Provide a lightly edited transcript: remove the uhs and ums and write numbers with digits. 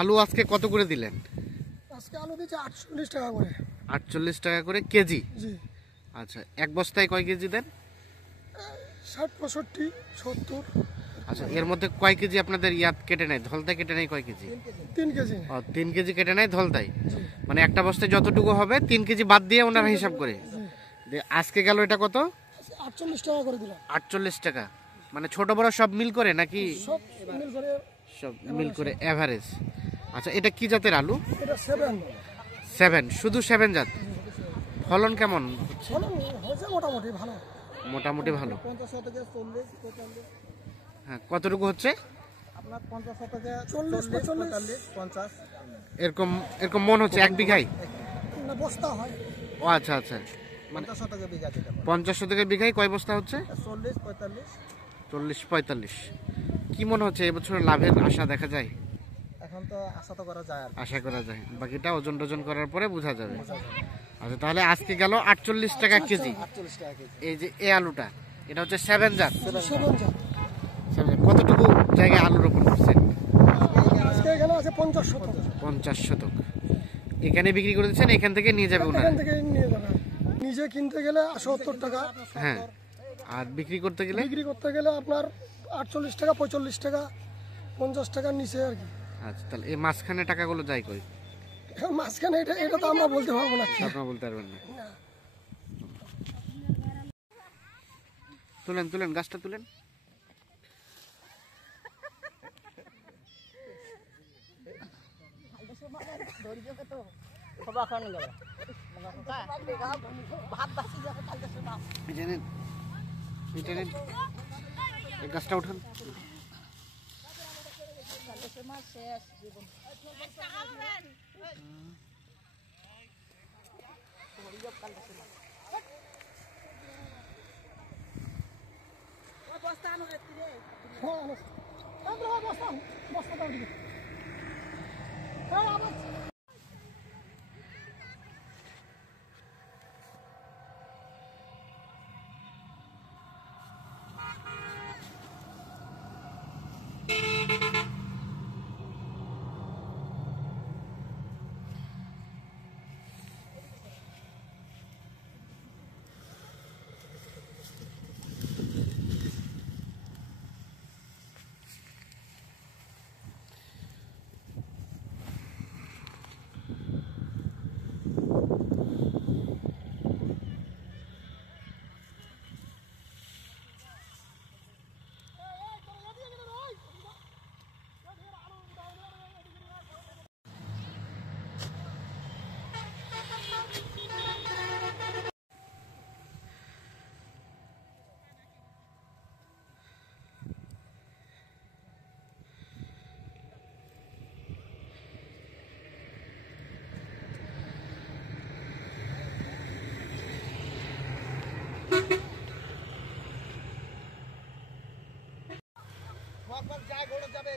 আলু আজকে কত করে দিলেন? আজকে আলু দিচ্ছে 48 টাকা করে। 48 টাকা করে কেজি? জি। আচ্ছা, এক বস্তায় কয় কেজি দেন? 60, 65, 70। আচ্ছা, এর মধ্যে কয় কেজি আপনাদের ইয়াদ কেটে নেয়, ধলতায় কেটে নেয় কয় কেজি? 3 কেজি। ও, 3 কেজি কেটে নেয় ধলতায়। জি। মানে একটা বস্তায় যতটুকু হবে 3 কেজি বাদ দিয়ে ওনারা হিসাব করে। আজকে গেল এটা কত? 48 টাকা করে দিলাম। 48 টাকা। মানে ছোট বড় সব মিল করে নাকি? সব মিল করে। সব মিল করে এভারেজ। আচ্ছা, এটা কি জাতের আলু? এটা 7। 7, শুধু 7 জাত। ফলন কেমন? ফলন হয়েছে মোটামুটি ভালো। মোটামুটি ভালো। 50 শতকে 40, 45। হ্যাঁ, কতটুকু হচ্ছে? আপনার 50 শতকে 40, 45, 50। এরকম এরকম মন হচ্ছে এক বিঘায়? না, বস্তা হয়। ও আচ্ছা আচ্ছা, মানে 50 শতকে বিঘা যেটা। 50 শতকের বিঘায় কয় বস্তা হচ্ছে? 40, 45। 40, 45। কি মনে হচ্ছে এবছর লাভের আশা দেখা যায়? এখন তো আশা তো করা যায় আর আশা করা যায়, বাকিটা ওজন টোজন করার পরে বোঝা যাবে। আচ্ছা, তাহলে আজকে গেল 48 টাকা কেজি। 48 টাকা কেজি। এই যে এই আলুটা, এটা হচ্ছে 7 জাত। 7 জাত। কতটুকু জায়গায় আলু রোপণ করছেন? আজকে এখানে আছে 50 শতক। 50 শতক। এখানে বিক্রি করে দিচ্ছেন, এখান থেকে নিয়ে যাবে ওনারা? এখান থেকে নিয়ে যাবে। নিজে কিনতে গেলে 70 টাকা। হ্যাঁ, আর বিক্রি করতে গেলে? বিক্রি করতে গেলে আপনার 48 টাকা, 45 টাকা, 50 টাকার নিচে আর কি। আচ্ছা, তাহলে এই মাঝখানে টাকাগুলো যায় কই? মাঝখানে এটা তো আমরা বলতে পারবো না। আপনারা বলতে পারবেন না। তুলেন তুলেন, গাছটা তুলেন। এই গাছটা উঠান। যাবে